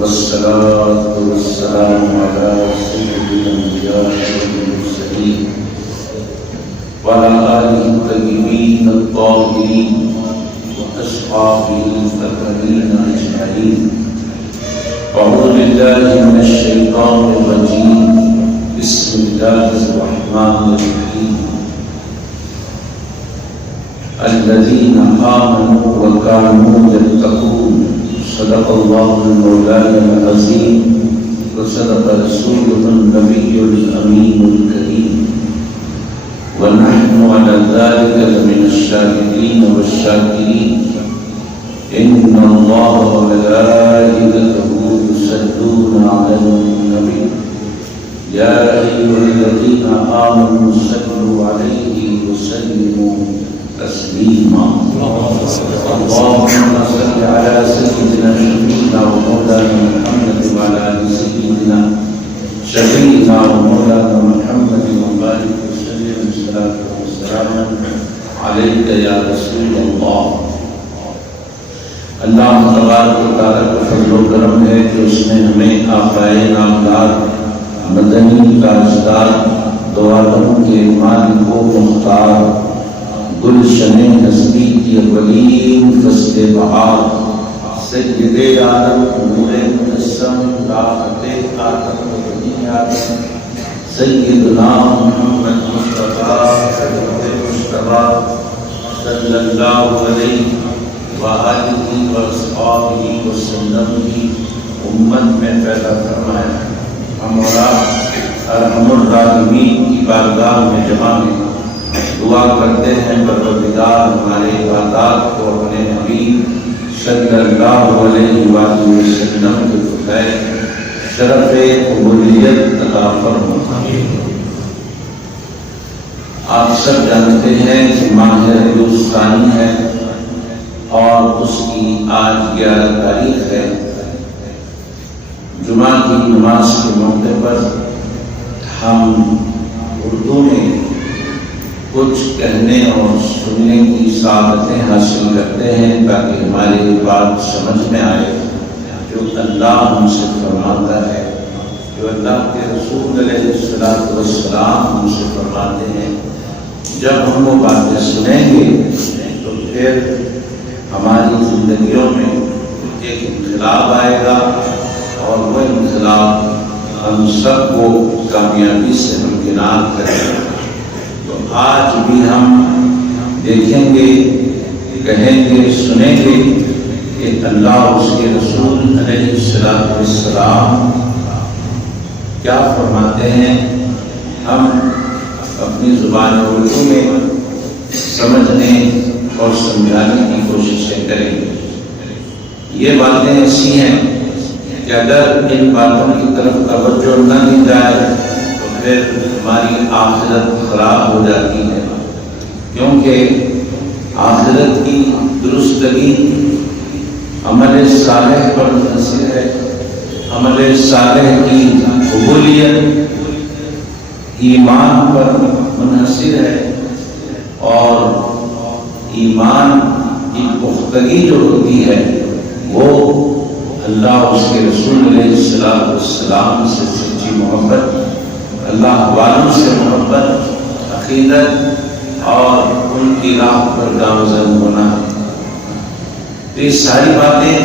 والصلاة والسلام على سيد الأنبياء والمرسلين وعلى آله الطيبين الطاهرين وأصحابه الأكرمين أجمعين. أعوذ بالله من الشيطان الرجيم. بسم الله الرحمن الرحيم. الذين آمنوا وكانوا يتقون. صدق الله المولانا العظيم وصدق رسوله النبي الأمين الكريم ونحن على ذلك لمن الشاهدين والشاكرين. إن الله وملائكته يصلون على النبي يا أيها الذين آمنوا صلوا عليه وسلموا تسليما. اللهم صل على سيدنا شفيعنا ومولانا محمد وعلى آل سيدنا شفيعنا ومولانا محمد وبارك وسلم الصلاة والسلام عليك يا رسول الله. اللہ تبارک و تعالیٰ کا فضل و کرم ہے کہ اس نے ہمیں آقائے نامدار مدنی تاجدار دو عالموں کے مالک و مختار گلشن ہستی کی اولین فصل بہار سید عالم نور مجسم راحت آدم و بنی آدم سیدنا محمد مصطفیٰ صلی اللہ علیہ وآلہ وصحبہ وسلم کی امت میں پیدا فرمایا. ہم اور آپ ارحم الراحمین کی بارگاہ میں جمع میں دعا کرتے ہیں پروردگار ہمارے عبادات کو اپنے نبی صلی اللہ علیہ وآلہ وسلم کے فضائل شرف قبولیت عطا فرما. آپ سب جانتے ہیں کہ ماہ ربیع الثانی ہے اور اس کی آج 11 تاریخ ہے. جمعہ کی نماز کے موقع پر ہم اردو میں کچھ کہنے اور سننے کی سعادتیں حاصل کرتے ہیں تاکہ ہماری بات سمجھ میں آئے جو اللہ ہم سے فرماتا ہے، جو اللہ کے رسول علیہ السلام ہم سے فرماتے ہیں. جب ہم وہ باتیں سنیں گے تو پھر ہماری زندگیوں میں ایک انقلاب آئے گا اور وہ انقلاب ہم سب کو کامیابی سے ہمکنار کرے گا. تو آج بھی ہم دیکھیں گے، کہیں گے، سنیں گے کہ اللہ اس کے رسول علیہ السلام کیا فرماتے ہیں. ہم اپنی زبان اردو میں سمجھنے اور سمجھانے کی کوششیں کریں گے. یہ باتیں ایسی ہیں کہ اگر ان باتوں کی طرف توجہ نہ دی جائے تو پھر ہماری آخرت خراب ہو جاتی ہے، کیونکہ آخرت کی درستگی عمل صالح پر منحصر ہے. عمل صالح کی قبولیت ایمان پر منحصر ہے اور ایمان کی پختگی جو ہوتی ہے وہ اللہ اس کے رسول علیہ السلام سے سچی محبت، اللہ والوں سے محبت، عقیدت اور ان کی راہ پر گامزن ہونا. یہ ساری باتیں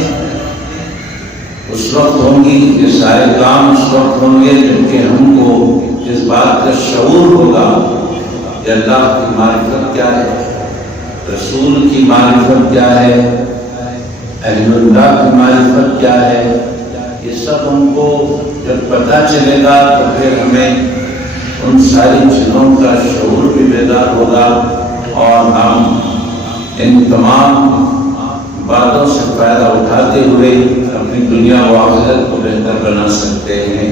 اس وقت ہوں گی، یہ سارے کام اس وقت ہوں گے جبکہ ہم کو اس بات کا شعور ہوگا کہ اللہ کی معرفت کیا ہے، رسول کی معرفت کیا ہے، اہل اللہ کی معرفت کیا ہے. یہ سب ہم کو جب پتہ چلے گا تو پھر ہمیں ان ساری چیزوں کا شعور بھی بیدار ہوگا اور ہم ان تمام باتوں سے فائدہ اٹھاتے ہوئے اپنی دنیا و آخرت کو بہتر بنا سکتے ہیں.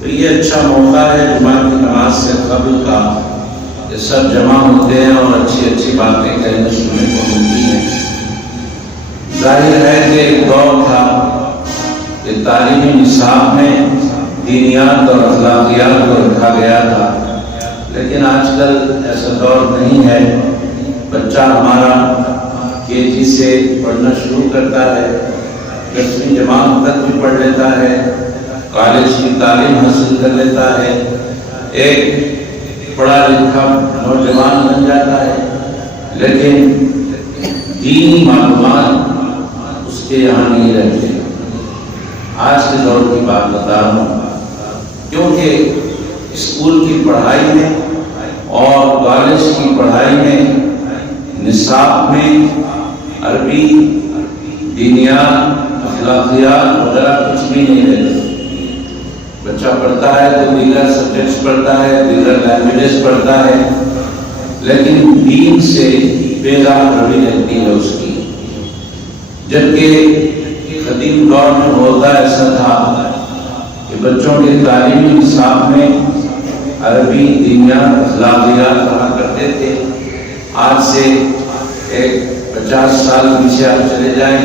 تو یہ اچھا موقع ہے جمعہ کی نماز سے قبل کا کہ سب جمع ہوتے ہیں اور اچھی اچھی باتیں کہنے سننے کو ملتی ہیں. ظاہر ہے کہ ایک دور تھا کہ تعلیمی نصاب میں دینیات اور اخلاقیات کو رکھا گیا تھا، لیکن آج کل ایسا دور نہیں ہے. بچہ ہمارا KG سے پڑھنا شروع کرتا ہے، 10ویں جماعت تک بھی پڑھ لیتا ہے، کالج کی تعلیم حاصل کر لیتا ہے، ایک پڑھا لکھا نوجوان بن جاتا ہے، لیکن دینی معلومات اس کے یہاں نہیں رہتے. آج کے دور کی بات بتا رہا ہوں، کیونکہ اسکول کی پڑھائی میں اور کالج کی پڑھائی میں نصاب میں عربی، دینیات، اخلاقیات وغیرہ کچھ بھی نہیں رہتے. بچہ پڑھتا ہے تو دیگر سبجیکٹس پڑھتا ہے، دیگر لینگویجز پڑھتا ہے، لیکن دین سے بے راہ روی رہتی ہے اس کی. جبکہ قدیم دور میں ہوتا ایسا تھا کہ بچوں کے تعلیمی نصاب میں عربی، دینیات، اخلاقیات پڑھا کرتے تھے. آج سے ایک 50 سال پیچھے آپ چلے جائیں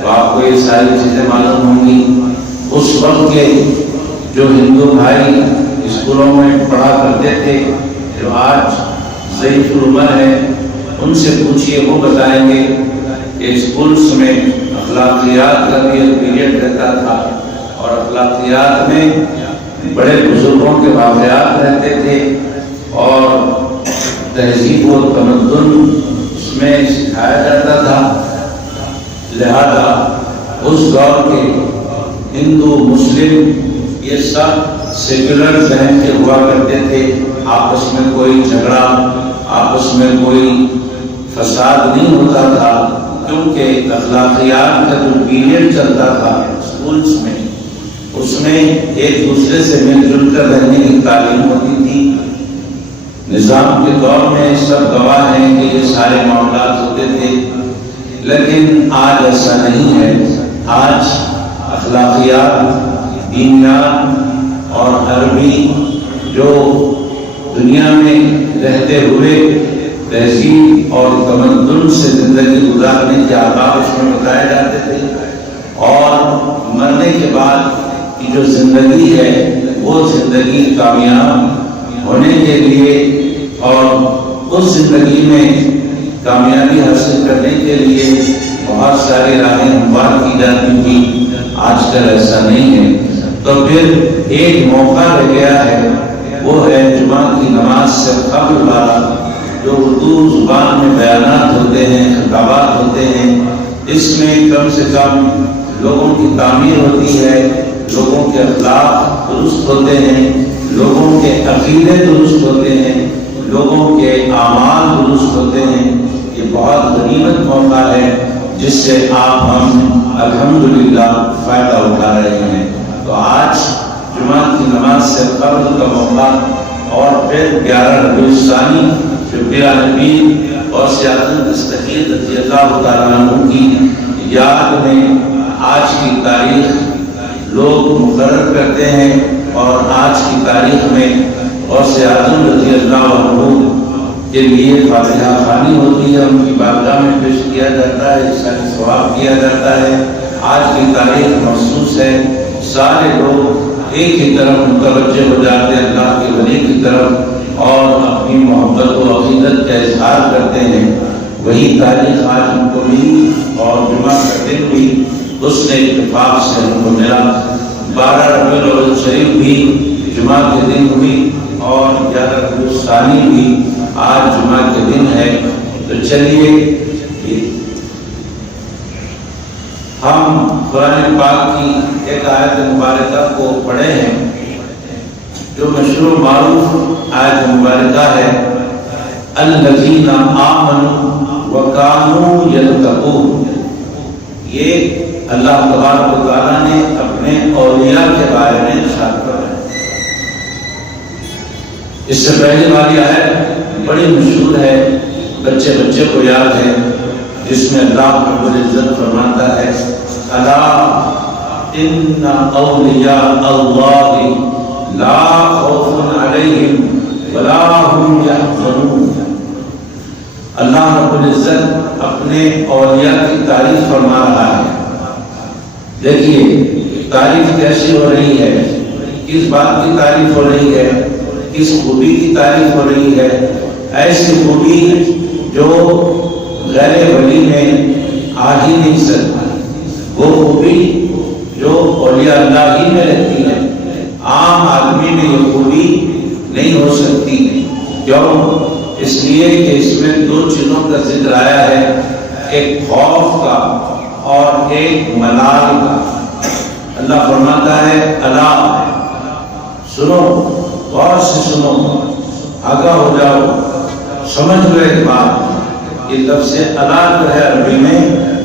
تو آپ کو یہ ساری چیزیں معلوم ہوں گی. اس وقت کے جو ہندو بھائی اسکولوں میں پڑھا کرتے تھے، جو آج ضعیف العمر ہیں، ان سے پوچھئے، وہ بتائیں گے کہ اسکولس میں اخلاقیات کا بھی ایک پیریڈ رہتا تھا، اور اخلاقیات میں بڑے بزرگوں کے واقعات رہتے تھے، اور تہذیب و تمدن اس میں سکھایا جاتا تھا. لہذا اس دور کے ہندو، مسلم یہ سب سیکولر ذہن کے ہوا کرتے تھے. آپس میں کوئی جھگڑا، آپس میں کوئی فساد نہیں ہوتا تھا، کیونکہ اخلاقیات کا جو پیریڈ چلتا تھا اسکولس میں، اس میں ایک دوسرے سے مل جل کر رہنے کی تعلیم ہوتی تھی. نظام کے دور میں سب گواہ ہیں کہ یہ سارے معاملات ہوتے تھے، لیکن آج ایسا نہیں ہے. آج اخلاقیات، دینیات اور عربی جو دنیا میں رہتے ہوئے تہذیب اور تمدن سے زندگی گزارنے کے آداب اس میں بتائے جاتے تھے، اور مرنے کے بعد کی جو زندگی ہے وہ زندگی کامیاب ہونے کے لیے اور اس زندگی میں کامیابی حاصل کرنے کے لیے بہت ساری راہیں ہموار کی جاتی تھی. آج کل ایسا نہیں ہے. تو پھر ایک موقع رہ گیا ہے، وہ ہے جمعہ کی نماز سے قبل والا، جو اردو زبان میں بیانات ہوتے ہیں، خطابات ہوتے ہیں. اس میں کم سے کم لوگوں کی تعمیر ہوتی ہے، لوگوں کے اخلاق درست ہوتے ہیں، لوگوں کے عقیدے درست ہوتے ہیں، لوگوں کے اعمال درست ہوتے ہیں. یہ بہت غنیمت موقع ہے جس سے آپ ہم الحمدللہ فائدہ اٹھا رہے ہیں. تو آج جمعہ کی نماز سے قبل کا موقع، اور پھر 11 ربیع الثانی شفیع العالمین اور سیادت دستگیر رضی اللہ تعالیٰ عنہ کی یاد میں آج کی تاریخ لوگ مقرر کرتے ہیں، اور آج کی تاریخ میں غوث اعظم رضی اللہ عنہ کے لیے فاتحہ خوانی ہوتی ہے، ان کی بارگاہ میں پیش کیا جاتا ہے، اس کا ثواب کیا جاتا ہے. آج کی تاریخ مخصوص ہے، سارے لوگ ایک ہی طرف متوجہ ہو جاتے ہیں اللہ کے ولی کی طرف، اور اپنی محبت و عقیدت کا اظہار کرتے ہیں. وہی تاریخ آج ہم کو ملی، اور جمعہ کا دن بھی اس نے اتفاق سے ہم کو ملا. 12 ربیع الاول شریف بھی جمعہ کے دن ہوئی، اور 11 ربیع الثانی بھی آج جمعہ کے دن ہے. تو چلیے ہم قرآن پاک کی ایک آیت مبارکہ کو پڑھے ہیں، جو مشہور معروف آیت مبارکہ ہے، الذین آمنوا وکانوا یتقون. یہ اللہ تبارک و تعالیٰ نے اپنے اولیاء کے بارے میں ارشاد فرمایا. اس سے پہلے والی آیت بڑی مشہور ہے، بچے بچے کو یاد ہے، جس میں اللہ رب العزت فرماتا ہے، الا ان اولیاء اللہ لا خوف علیہم ولا هم یحزنون. اللہ رب العزت اپنے اولیاء کی تعریف فرما رہا ہے. دیکھیے تعریف کیسی ہو رہی ہے، کس بات کی تعریف ہو رہی ہے؟ کس خوبی کی تعریف ہو رہی ہے؟ ایسی خوبی جو غیر ولی میں آ ہی نہیں سکتی، وہ خوبی جو اولیاء اللہ ہی میں رہتی ہے، عام آدمی میں یہ خوبی نہیں ہو سکتی۔ کیوں؟ اس لیے کہ اس میں دو چیزوں کا ذکر آیا ہے، ایک خوف کا اور ایک ملال کا۔ اللہ فرماتا ہے الا، سنو، غور سے سنو، آگاہ ہو جاؤ، سمجھ لو ایک بات۔ یہ لفظ الا جو ہے عربی میں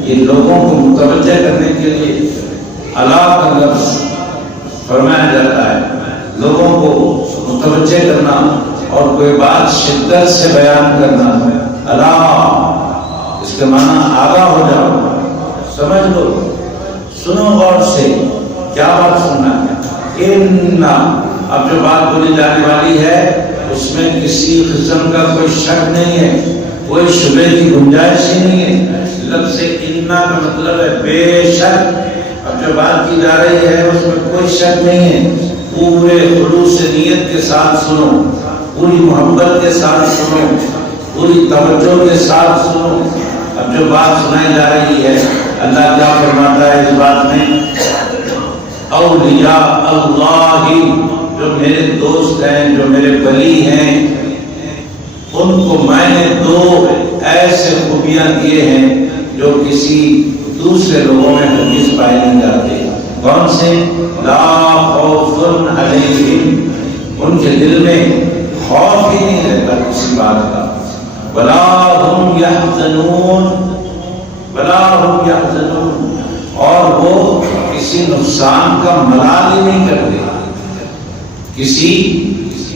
یہ لوگوں کو متوجہ کرنے کے لیے الا کا لفظ فرمایا جاتا ہے، لوگوں کو متوجہ کرنا اور کوئی بات شدت سے بیان کرنا۔ الا، اس کے معنی آگاہ ہو جاؤ، سمجھ لو، سنو غور سے، کیا بات سننا ہے؟ اب جو بات بولی جانے والی ہے اس میں کسی قسم کا کوئی شک نہیں ہے، کوئی شبہ کی گنجائش ہی نہیں ہے۔ لفظ انا کا مطلب ہے بے شک۔ اب جو بات کی جا رہی ہے اس میں کوئی شک نہیں ہے، پورے خلوص نیت کے ساتھ سنو، پوری محبت کے ساتھ سنو، پوری توجہ کے ساتھ سنو۔ اب جو بات سنائی جا رہی ہے اللہ کیا فرماتا ہے اس بات میں؟ اولیاء اللہ، جو میرے دوست ہیں، جو میرے ولی ہیں، ان کو میں نے دو ایسے خوبیاں دیے ہیں جو کسی دوسرے لوگوں میں ہرگز پائے نہیں جاتے۔ کون سے؟ لا خوف علیہم، ان کے دل میں خوف ہی نہیں رہتا کسی بات کا، ولا ہم یحزنون، ولا ہم یحزنون، اور وہ کسی نقصان کا ملال ہی نہیں کرتے، کسی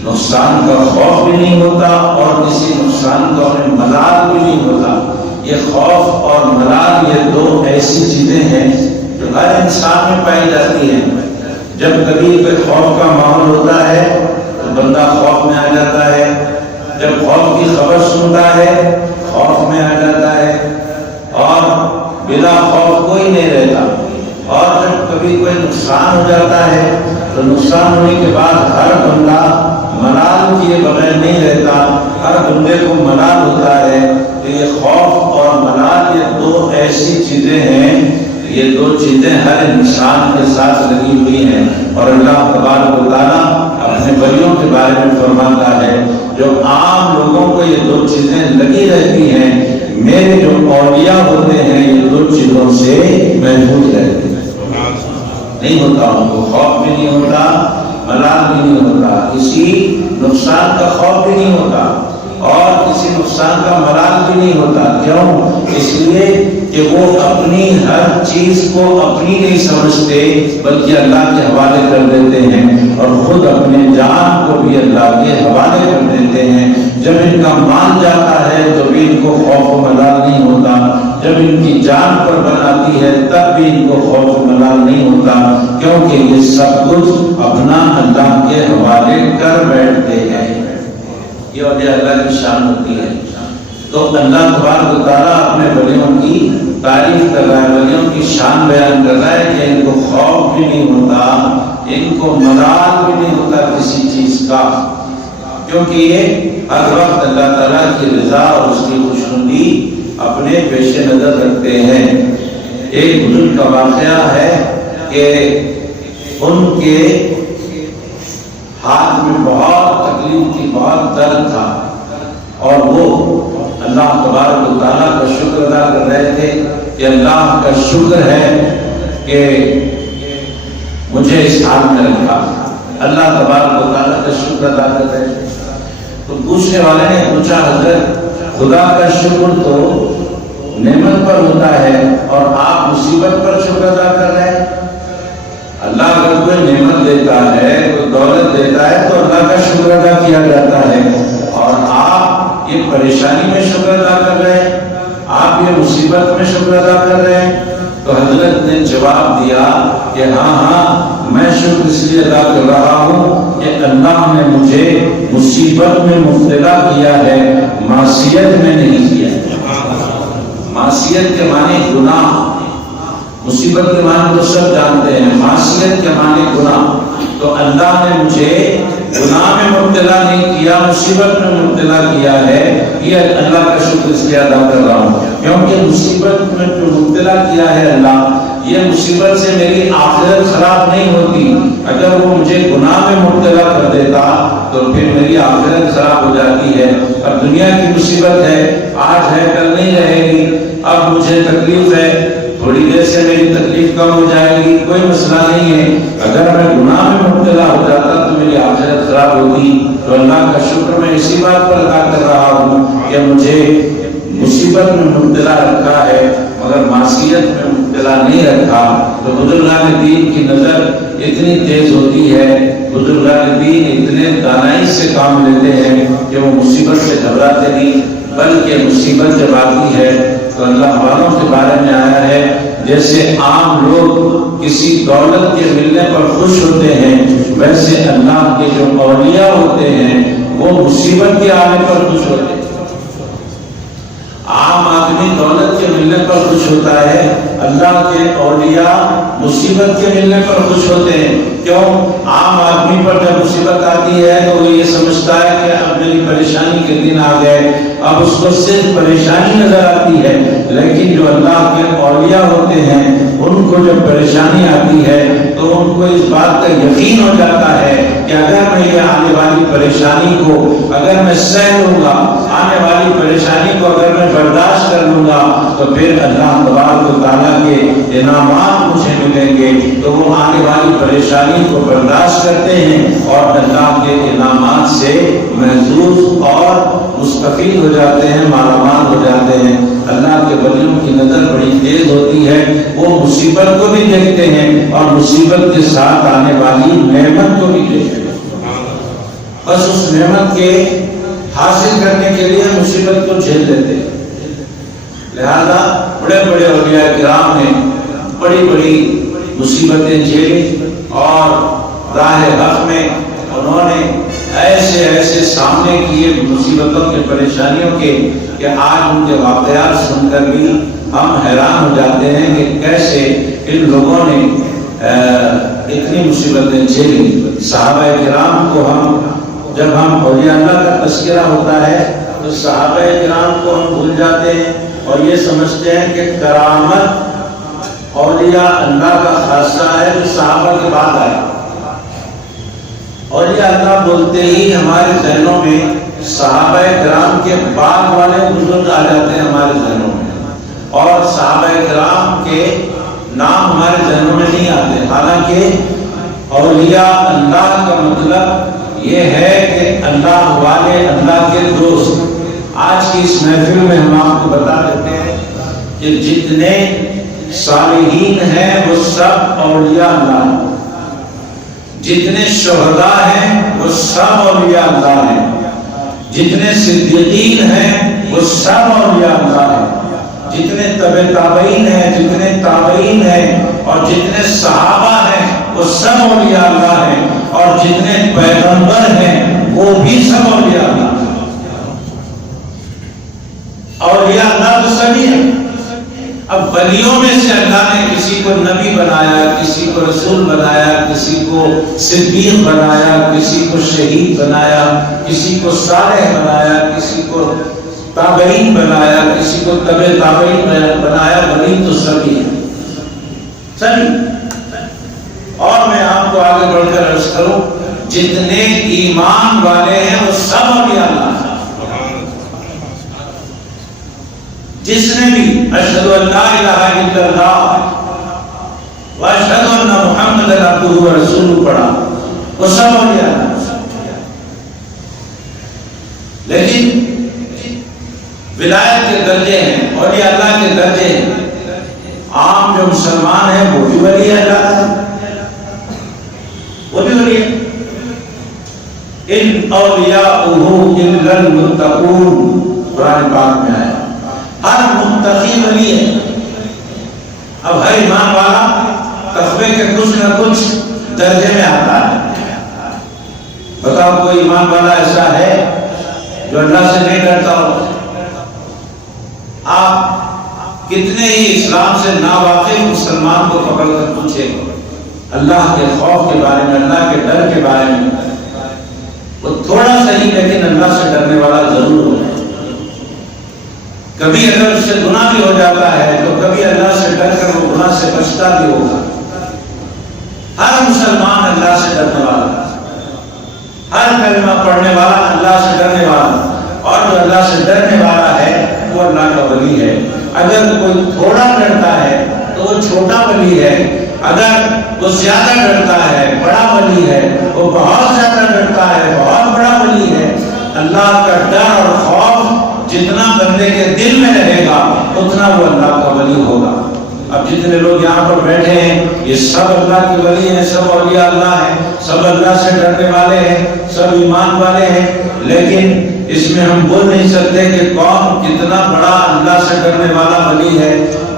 نقصان کا خوف بھی نہیں ہوتا اور کسی نقصان کا انہیں ملال بھی نہیں ہوتا۔ یہ خوف اور ملال یہ دو ایسی چیزیں ہیں جو ہر انسان میں پائی جاتی ہیں۔ جب کبھی کوئی خوف کا ماحول ہوتا ہے تو بندہ خوف میں آ جاتا ہے، جب خوف کی خبر سنتا ہے خوف میں آ جاتا ہے، اور بلا خوف کوئی نہیں رہتا۔ اور جب کبھی کوئی نقصان ہو جاتا ہے تو نقصان ہونے کے بعد ہر بندہ ملال کیے بغیر نہیں رہتا، ہر بندے کو ملال ہوتا ہے۔ تو یہ خوف اور ملال یہ دو ایسی چیزیں ہیں، یہ دو چیزیں ہر انسان کے ساتھ لگی ہوئی ہیں۔ اور اللہ تبارک و تعالیٰ اپنے ولیوں کے بارے میں فرماتا ہے جو عام لوگوں کو یہ دو چیزیں لگی رہتی ہیں، میرے جو اولیاء ہوتے ہیں یہ دو چیزوں سے محفوظ رہتے ہیں، نہیں ہوتا ان کو خوف بھی نہیں ہوتا، ملال بھی نہیں ہوتا، کسی نقصان کا خوف بھی نہیں ہوتا اور کسی نقصان کا ملال بھی نہیں ہوتا۔ کیوں؟ اس لیے کہ وہ اپنی ہر چیز کو اپنی نہیں سمجھتے بلکہ اللہ کے حوالے کر دیتے ہیں، اور خود اپنے جان کو بھی اللہ کے حوالے کر دیتے ہیں۔ جب ان کا مان جاتا ہے تو بھی ان کو خوف و ملال نہیں ہوتا، جب ان کی جان پر بناتی ہے تب بھی ان کو خوف و ملال نہیں ہوتا، کیونکہ یہ سب کچھ اپنا اللہ کے حوالے کر بیٹھتے ہیں۔ یہ اولیاء اللہ کی شان ہوتی ہے۔ تو اللہ تبارک و تعالیٰ اپنے ولیوں کی تعریف کر رہا ہے، ولیوں کی شان بیان کر رہا ہے کہ ان کو خوف بھی نہیں ہوتا، ان کو ملال بھی نہیں ہوتا کسی چیز کا، کیونکہ یہ ہر وقت اللہ تعالیٰ کی رضا اور اس کی خوشنودی اپنے پیش نظر رکھتے ہیں۔ ایک بزرگ کا واقعہ ہے کہ ان کے ہاتھ میں بہت تکلیف تھی، بہت درد تھا، اور وہ اللہ تبارک و تعالیٰ کا شکر ادا کر رہے تھے کہ اللہ کا شکر ہے کہ مجھے اس حال میں رکھا۔ اللہ تبارک و تعالیٰ کا شکر ادا کر رہے تھے۔ تو پوچھنے والے نے پوچھا حضرت خدا کا شکر تو نعمت پر ہوتا ہے اور آپ مصیبت پر شکر ادا کر رہے ہیں؟ اللہ اگر کوئی نعمت دیتا ہے، کوئی دولت دیتا ہے تو اللہ کا شکر ادا کیا جاتا ہے، اور آپ یہ پریشانی میں شکر ادا کر رہے ہیں، آپ یہ مصیبت میں شکر ادا کر رہے ہیں؟ تو حضرت نے جواب دیا کہ ہاں میں شکر اس لیے ادا کر رہا ہوں کہ اللہ نے مجھے مصیبت میں مبتلا کیا ہے، معصیت میں نہیں کیا۔ معصیت کے معنی گناہ، مصیبت کے معنی تو سب جانتے ہیں، معصیت کے معنی گناہ۔ تو اللہ نے مجھے گناہ میں مبتلا نہیں کیا، مصیبت میں مبتلا کیا ہے، یہ اللہ کا شکر اس لیے ادا کر رہا ہوں، کیونکہ مصیبت میں جو مبتلا کیا ہے اللہ، یہ مصیبت سے میری آخرت خراب نہیں ہوتی۔ اگر وہ مجھے گناہ میں مبتلا کر دیتا تو پھر میری آخرت خراب ہو جاتی ہے۔ اب دنیا کی مصیبت ہے، آج ہے کل نہیں رہے گی، اب مجھے تکلیف ہے، تھوڑی دیر سے میری تکلیف کم ہو جائے گی، کوئی مسئلہ نہیں ہے۔ اگر میں گناہ میں مبتلا ہو جاتا تو میری آخرت خراب ہوتی۔ تو اللہ کا شکر میں اسی بات پر ادا کر رہا ہوں کہ مجھے مصیبت میں مبتلا رکھا ہے مگر معصیت میں مبتلا نہیں رکھا۔ تو بزرگان دین کی نظر اتنی تیز ہوتی ہے، بزرگان دین اتنے دانائی سے کام لیتے ہیں کہ وہ مصیبت سے گھبراتے نہیں، بلکہ مصیبت جب آتی ہے تو اللہ والوں کے بارے میں آیا ہے جیسے عام لوگ کسی دولت کے ملنے پر خوش ہوتے ہیں، ویسے اللہ کے جو اولیاء ہوتے ہیں وہ مصیبت کے آنے پر خوش ہوتے ہیں۔ عام آدمی دولت کے ملنے پر خوش ہوتا ہے، اللہ کے اولیاء مصیبت کے ملنے پر خوش ہوتے ہیں۔ کیوں؟ عام آدمی پر جب مصیبت آتی ہے تو وہ یہ سمجھتا ہے کہ اب میری پریشانی کے دن آ گئے، اب اس کو صرف پریشانی نظر آتی ہے، لیکن جو اللہ کے اولیاء ہوتے ہیں ان کو جب پریشانی آتی ہے تو ان کو اس بات کا یقین ہو جاتا ہے کہ اگر میں یہ آنے والی پریشانی کو اگر میں سہ لوں گا، آنے والی پریشانی کو اگر میں برداشت کر لوں گا تو پھر اللہ تبارک و تعالیٰ کے انعامات مجھے ملیں گے۔ تو وہ آنے والی پریشانی کو برداشت کرتے ہیں اور اللہ کے انعامات سے محظوظ اور مستفید ہو جاتے ہیں، مالا مال ہو جاتے ہیں۔ اللہ کے ولیوں کی نظر بڑی تیز ہوتی ہے، وہ مصیبت کو بھی دیکھتے ہیں اور مصیبت کے ساتھ آنے والی نعمت کو بھی دیکھتے ہیں، بس اس نعمت کے حاصل کرنے کے لیے مصیبت کو جھیل لیتے ہیں۔ لہذا بڑے بڑے اولیاء کرام نے بڑی بڑی مصیبتیں جھیلی اور راہ حق میں انہوں نے ایسے ایسے سامنے کیے مصیبتوں کے، پریشانیوں کے، کہ آج ان کے واقعات سن کر بھی ہم حیران ہو جاتے ہیں کہ کیسے ان لوگوں نے اتنی مصیبتیں جھیلی۔ صحابہ کرام کو جب ہم اولیاء اللہ کا تذکرہ ہوتا ہے تو صحابہ کرام کو ہم بھول جاتے ہیں اور یہ سمجھتے ہیں کہ کرامت اولیاء اللہ کا خاصہ ہے جو صحابہ کے بعد آئے۔ اولیاء اللہ بولتے ہی ہمارے ذہنوں میں صحابہ کرام کے بعد والے بزرگ آ جاتے ہیں ہمارے ذہنوں میں، اور صحابہ کرام کے نام ہمارے ذہنوں میں نہیں آتے۔ حالانکہ اولیاء اللہ کا مطلب یہ ہے کہ اللہ والے، اللہ کے دوست۔ آج کی اس محفل میں ہم آپ کو بتا دیتے ہیں کہ جتنے صالحین ہیں وہ سب اولیاء اللہ ہیں، جتنے شہداء ہیں وہ سب اولیاء اللہ ہیں، جتنے صدیقین ہیں وہ سب اولیاء اللہ ہیں، جتنے تابعین ہیں، جتنے تابعین ہیں اور جتنے صحابہ ہیں وہ سب اولیاء اللہ ہیں، اور جتنے پیغمبر ہیں وہ بھی سب اولیاء اللہ ہیں۔ اولیاء اللہ تو سبھی ہیں۔ اب ولیوں میں سے اللہ نے کسی کو نبی بنایا، کسی کو رسول بنایا، کسی کو صدیق بنایا، کسی کو شہید بنایا، کسی کو صالح بنایا، کسی کو تابعین بنایا، کسی کو تبع تابعین بنایا۔ ولی تو سبھی ہیں، سبھی۔ اور میں آپ کو آگے بڑھ کر عرض کروں، جتنے ایمان والے ہیں وہ سب اولیاء اللہ ہیں۔ جس نے بھی اشہد ان لا الہ الا اللہ واشہد ان محمد عبدہ ورسولہ پڑھا وہ سب اولیاء اللہ۔ لیکن ولایت کے درجے ہیں، اولیاء اللہ کے درجے ہیں۔ عام جو مسلمان ہیں وہ بھی ولی اللہ ہے، وہ بھی ولی ہے۔ ان اولیاءہ الا المتقون، قرآن پاک میں آیا۔ ہر متقی ولی ہے۔ اب ہر ایمان والا تقوی کے کچھ نہ کچھ درجے میں آتا ہے۔ بتاؤ کوئی ایمان والا ایسا ہے جو اللہ سے نہیں ڈرتا ہو؟ آپ کتنے ہی اسلام سے ناواقف مسلمان کو پکڑ کر پوچھیں، اللہ کے خوف کے بارے میں، اللہ کے ڈر کے بارے میں، وہ تھوڑا سا ہی لیکن اللہ سے ڈرنے والا ضرور ہوگا۔ کبھی اگر اس سے گناہ بھی ہو جاتا ہے تو کبھی اللہ سے ڈر کر وہ گناہ سے بچتا بھی ہوگا۔ ہر مسلمان اللہ سے ڈرنے والا، ہر کلمہ پڑھنے والا اللہ سے ڈرنے والا، اور جو اللہ سے ڈرنے والا ہے وہ اللہ کا ولی ہے۔ اگر کوئی تھوڑا ڈرتا ہے تو وہ چھوٹا ولی ہے، اگر وہ زیادہ ڈرتا ہے بڑا ولی ہے، وہ بہت زیادہ ڈرتا ہے بہت بڑا ولی ہے۔ اللہ کا ڈر اور خوف جتنا بندے کے دل میں رہے گا اتنا وہ اللہ کا ولی ہوگا۔ اب جتنے لوگ یہاں پر بیٹھے ہیں یہ سب اللہ کے ولی ہیں، سب اولیاء اللہ ہیں، سب اللہ سے ڈرنے والے ہیں، سب ایمان والے ہیں، لیکن اس میں ہم بول نہیں سکتے کہ کون کتنا بڑا اللہ سے ڈرنے والا ولی ہے۔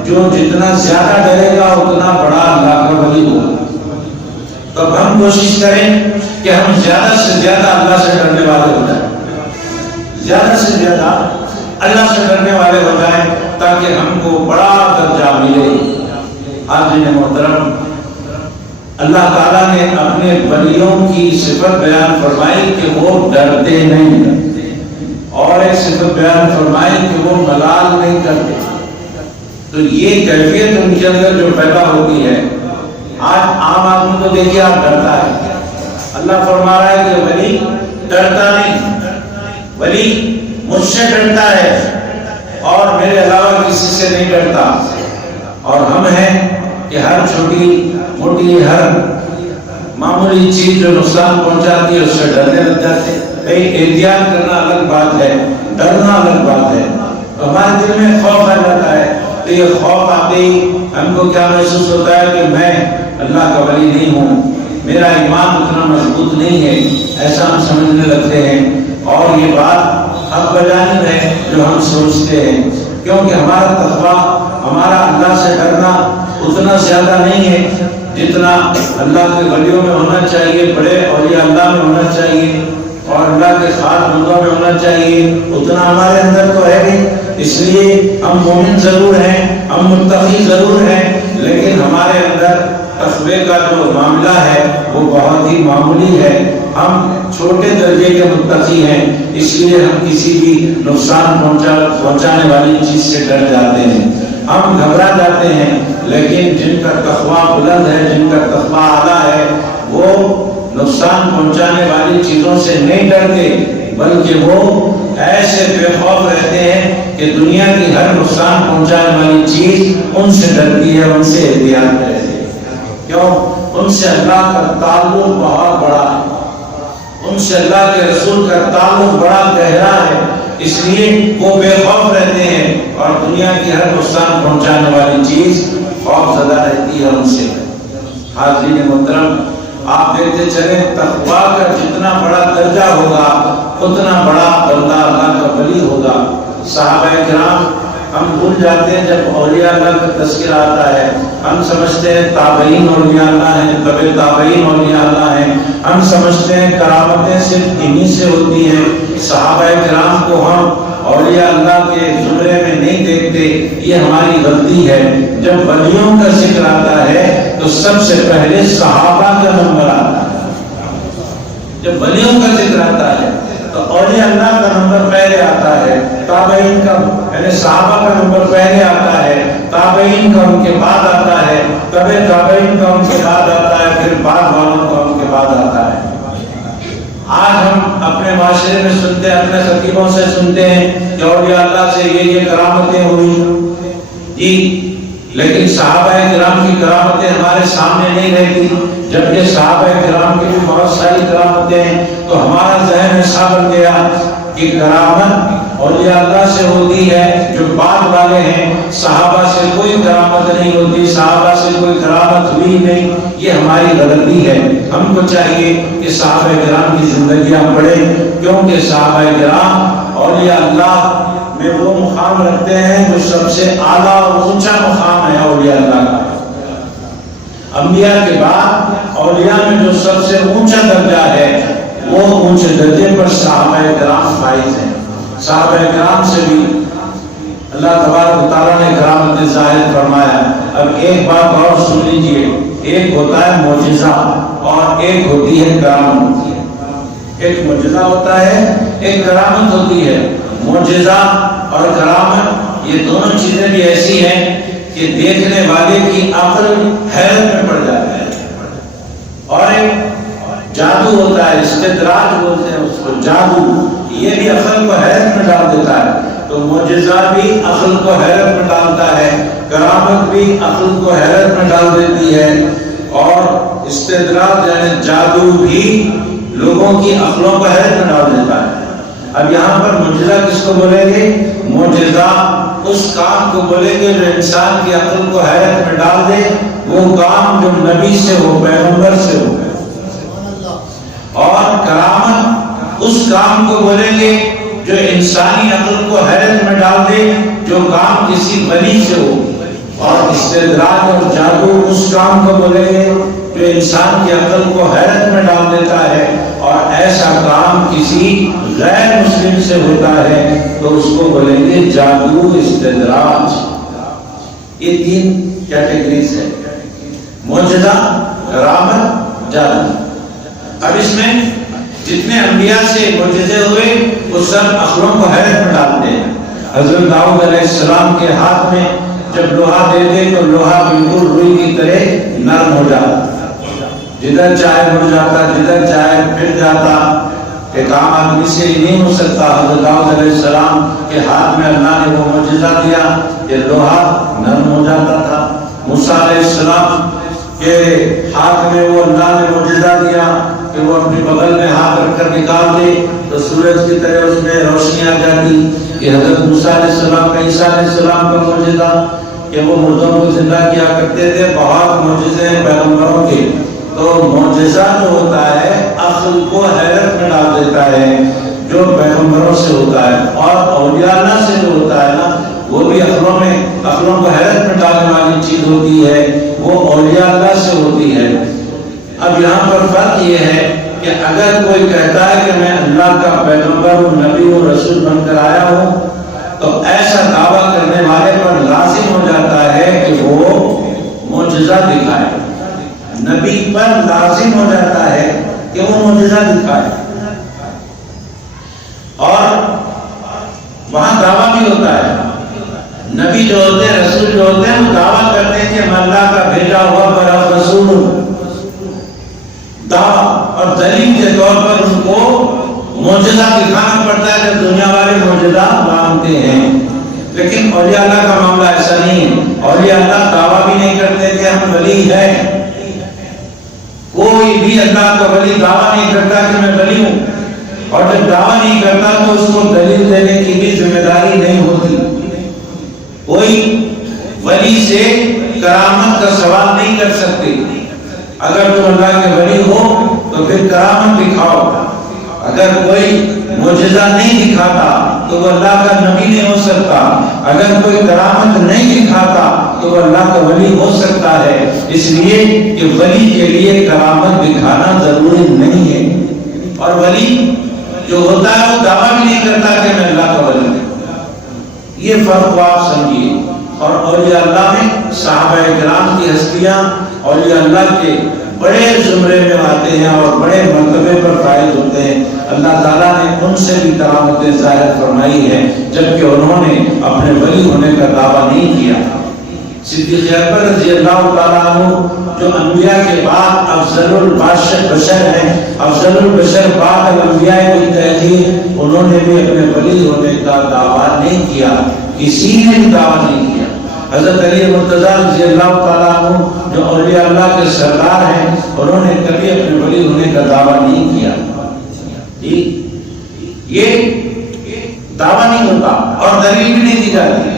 جو جتنا زیادہ ڈرے گا اتنا بڑا اللہ کا ولی ہوگا۔ تو اب ہم کوشش کریں کہ ہم زیادہ سے زیادہ اللہ سے ڈرنے والے ہو جائیں، زیادہ سے زیادہ اللہ سے ڈرنے والے ہو جائیں تاکہ ہم کو بڑا درجہ ملے۔ حاضرین محترم، اللہ تعالیٰ نے اپنے ولیوں کی صفت بیان فرمائی کہ وہ ڈرتے نہیں، اور ایک صفت بیان فرمائی کہ وہ ملال نہیں کرتے۔ تو یہ کیفیت ان کے اندر جو پیدا ہوتی ہے، آج عام آدمی کو دیکھیے آپ ڈرتا ہے، اللہ فرما رہا ہے کہ ولی ڈرتا نہیں، ولی مجھ سے ڈرتا ہے اور میرے علاوہ کسی سے نہیں ڈرتا۔ اور ہم ہیں کہ ہر چھوٹی موٹی ہر معمولی چیز جو نقصان پہنچاتی ہے اس سے ڈرنے لگ جاتے ہیں۔ بھئی احتیاط کرنا الگ بات ہے، ڈرنا الگ بات ہے۔ تو ہمارے دل میں خوف آ جاتا ہے، تو یہ خوف آتے ہی ہم کو کیا محسوس ہوتا ہے کہ میں اللہ کا ولی نہیں ہوں، میرا ایمان اتنا مضبوط نہیں ہے، ایسا ہم سمجھنے لگتے ہیں۔ اور یہ بات حق بجانب ہے جو ہم سوچتے ہیں، کیونکہ ہمارا تقویٰ، ہمارا اللہ سے ڈرنا اتنا زیادہ نہیں ہے جتنا اللہ کے ولیوں میں ہونا چاہیے، بڑے اولیاء اللہ میں ہونا چاہیے اور اللہ کے خاص بندوں میں ہونا چاہیے، اتنا ہمارے اندر تو ہے نہیں۔ اس لیے ہم مومن ضرور ہیں، ہم متقی ضرور ہیں، لیکن ہمارے اندر تقوی کا جو معاملہ ہے وہ بہت ہی معمولی ہے۔ ہم چھوٹے درجے کے متقی ہیں، اس لیے ہم کسی بھی نقصان پہنچانے والی چیز سے ڈر جاتے ہیں، ہم گھبرا جاتے ہیں۔ لیکن جن کا تقویٰ بلند ہے، جن کا تقویٰ اعلیٰ ہے، وہ نقصان پہنچانے والی چیزوں سے نہیں ڈرتے، بلکہ وہ ایسے بے خوف رہتے ہیں کہ دنیا کی ہر نقصان پہنچانے والی چیز ان سے ڈرتی ہے، ان سے احتیاط رہتے ہیں۔ کیوں؟ ان سے اللہ کا تعلق بہت بڑا ہے، ان سے اللہ کے رسول کا تعلق بڑا گہرا ہے، اس لیے وہ بے خوف رہتے ہیں اور دنیا کی ہر نقصان پہنچانے والی چیز خوف زدہ رہتی ہے ان سے۔ حاضرین محترم، آپ دیکھتے چلیں تقویٰ کا جتنا بڑا درجہ ہوگا اتنا بڑا بندہ اللہ کا ولی ہوگا۔ صحابہ کرام ہم بھول جاتے ہیں جب اولیاء اللہ کا تذکرہ آتا ہے، ہم سمجھتے ہیں تابعین اولیاء اللہ ہیں، تبع تابعین اولیاء اللہ ہیں، ہم سمجھتے ہیں کرامتیں صرف انہی سے ہوتی ہیں۔ صحابہ کرام کو ہم اولیاء اللہ کے زمرے میں نہیں دیکھتے، یہ ہماری غلطی ہے۔ جب ولیوں کا ذکر آتا ہے تو سب سے پہلے صحابہ کا نمبر آتا ہے۔ جب ولیوں کا ذکر آتا ہے تو اولیاء اللہ کا نمبر پہلے آتا ہے، تابعین کا یعنی صحابہ کا نمبر پہلے آتا ہے، تابعین کا ان کے بعد آتا ہے، تبع تابعین کا ان کے بعد آتا ہے، پھر بعد والوں کا ان کے بعد آتا ہے۔ آج ہم اپنے معاشرے میں سنتے ہیں، اپنے خطیبوں سے سنتے ہیں کہ اولیاء اللہ سے یہ کرامتیں ہوئی جی، لیکن صحابہ کرام کی کرامتیں ہمارے سامنے نہیں رہتی، جبکہ صحابہ کرام کی بھی بہت ساری کرامتیں ہیں۔ تو ہمارا ذہن ایسا بن گیا کہ کرامت اولیاء اللہ سے ہوتی ہے جو بعد والے ہیں، صحابہ سے کوئی کرامت نہیں ہوتی، صحابہ سے کوئی کرامت ہوئی نہیں۔ یہ ہماری غلطی ہے۔ ہم کو چاہیے کہ صحابہ کرام کی زندگیاں پڑھیں، کیونکہ صحابہ کرام اولیاء اللہ میں وہ مقام رکھتے ہیں جو سب سے اعلیٰ اور اونچا مقام ہے اولیاء اللہ کا۔ انبیاء کے بعد اولیاء میں جو سب سے اونچا درجہ ہے وہ اونچے درجے پر صحابہ کرام فائز ہیں۔ صحابہ کرام سے بھی اللہ تبارک و تعالیٰ نے کرامت ظاہر فرمایا۔ اب ایک بات اور سن لیجئے، ایک ہوتا ہے معجزہ اور ایک ہوتی ہے کرامت۔ ایک معجزہ ہوتا ہے، ایک کرامت ہوتی ہے۔ معجزہ اور کرامت یہ دونوں چیزیں بھی ایسی ہیں کہ دیکھنے والے کی عقل حیرت میں پڑ جاتا ہے۔ اور ایک جادو ہوتا ہے، استدراج بولتے ہیں اس کو، جادو، یہ بھی عقل کو حیرت میں ڈال دیتا ہے۔ تو معجزہ بھی عقل کو حیرت میں ڈالتا ہے، کرامت بھی عقل کو حیرت میں ڈال دیتی ہے، اور استدراج یعنی جادو بھی لوگوں کی عقلوں کو حیرت میں ڈال دیتا ہے۔ اب یہاں پر معجزہ کس کو بولیں گے؟ معجزہ اس کام کو بولیں گے جو انسان کی عقل کو حیرت میں ڈال دے، وہ کام جو نبی سے ہو، پیغمبر سے ہو۔ اور کرامت اس کام کو بولیں گے جو انسانی عقل کو حیرت میں ڈال دے، جو کام کسی ولی سے ہو۔ اور استدراج اور جادو اس کام کو بولیں گے جو انسان کی عقل کو حیرت میں ڈال دیتا ہے، اور ایسا کام کسی غیر مسلم سے ہوتا ہے تو اس کو بولیں گے جادو، استدراج۔ یہ تین کیٹیگریز ہیں، معجزہ، کرامت، جادو۔ اب اس میں جتنے انبیاء سے معجزے ہوئے وہ سب عقلوں کو حیرت میں ڈالتے ہیں۔ حضرت داؤد علیہ السلام کے ہاتھ میں جب لوہا دے دے تو لوہا بالکل روئی کی طرح نرم ہو جاتا، جدھر چاہے مڑ جاتا، جدھر چاہے پھر جاتا۔ ایک عام آدمی سے ہی نہیں ہو سکتا۔ حضرت داؤد علیہ السلام کے ہاتھ میں اللہ نے وہ معجزہ دیا کہ لوہا نرم ہو جاتا تھا۔ موسیٰ علیہ السلام کے ہاتھ میں وہ اللہ نے معجزہ دیا کہ وہ اپنی بغل میں ہاتھ رکھ کر نکال دے تو سورج کی طرح اس میں روشنی آ جاتی۔ یہ حضرت موسیٰ علیہ السلام کا، عیسیٰ علیہ السلام کا معجزہ کہ وہ مردوں کو زندہ کیا کرتے تھے۔ بہت معجزے ہیں پیغمبروں کے۔ تو معجزہ جو ہوتا ہے عقل کو حیرت میں ڈال دیتا ہے، جو پیغمبروں سے ہوتا ہے۔ اور اولیاء اللہ سے جو ہوتا ہے نا، وہ بھی عقلوں کو حیرت میں ڈالنے والی چیز ہوتی ہے، وہ اولیاء اللہ سے ہوتی ہے۔ اب یہاں پر فرق یہ ہے کہ اگر کوئی کہتا ہے کہ میں اللہ کا پیغمبر ہوں، نبی ہوں، رسول بن کر آیا ہوں، تو ایسا دعویٰ کرنے والے پر لازم ہو جاتا ہے کہ وہ معجزہ دکھائے۔ نبی پر لازم ہو جاتا ہے کہ وہ معجزہ دکھائے، اور وہاں دعویٰ بھی ہوتا ہے۔ نبی جو ہوتے ہیں، رسول جو ہوتے ہیں، وہ دعویٰ کرتے ہیں کہ میں اللہ کا بھیجا ہوا بڑا رسول ہوں۔ دعویٰ اور دلیل کے طور پر ان کو معجزہ دکھانا پڑتا ہے، جب دنیا والے معجزہ مانتے ہیں۔ لیکن اولیاء اللہ کا معاملہ ایسا نہیں ہے۔ اولیاء اللہ دعویٰ بھی نہیں کرتے کہ ہم ولی ہیں۔ کوئی بھی اللہ کا ولی دعویٰ نہیں کرتا کہ میں ولی ہوں، اور جب دعویٰ نہیں کرتا تو اس کو دلیل دینے کی بھی ذمہ داری نہیں ہوتی۔ کوئی ولی سے کرامت کا سوال نہیں کر سکتے۔ اگر تم اللہ کے ولی ہو تو پھر کرامت دکھاؤ۔ اگر کوئی معجزہ نہیں دکھاتا تو وہ اللہ کا نبی نہیں ہو سکتا۔ اگر کوئی کرامت نہیں دکھاتا تو وہ اللہ کا ولی ہو سکتا ہے۔ اس لیے کہ ولی کے لیے کرامت دکھانا ضروری نہیں ہے، اور ولی جو ہوتا ہے وہ دعویٰ بھی نہیں کرتا کہ میں اللہ کا ولی ہوں۔ یہ فرق آپ سمجھیے۔ اور اولیاء اللہ میں صحابہ کرام کی ہستیاں اولیاء اللہ کے بڑے زمرے میں آتے ہیں اور بڑے مرتبے پر فائز ہوتے ہیں۔ اللہ تعالیٰ نے ان سے بھی کرامتیں ظاہر فرمائی ہے، جبکہ انہوں نے اپنے ولی ہونے کا دعویٰ نہیں کیا۔ صدیق اکبر رضی اللہ تعالیٰ عنہ جو انبیاء کے بعد افضل البشر ہیں، افضل البشر بعد الانبیاء بالتحقیق، انہوں نے بھی اپنے ولی ہونے کا دعویٰ نہیں کیا، کسی نے بھی دعویٰ نہیں کیا۔ حضرت علی مرتضیٰ رضی اللہ تعالیٰ عنہ جو اولیاء اللہ کے سردار ہیں، انہوں نے کبھی اپنے ولی ہونے کا دعویٰ نہیں کیا۔ یہ دعویٰ نہیں ہوتا اور دلیل بھی نہیں دی جاتی۔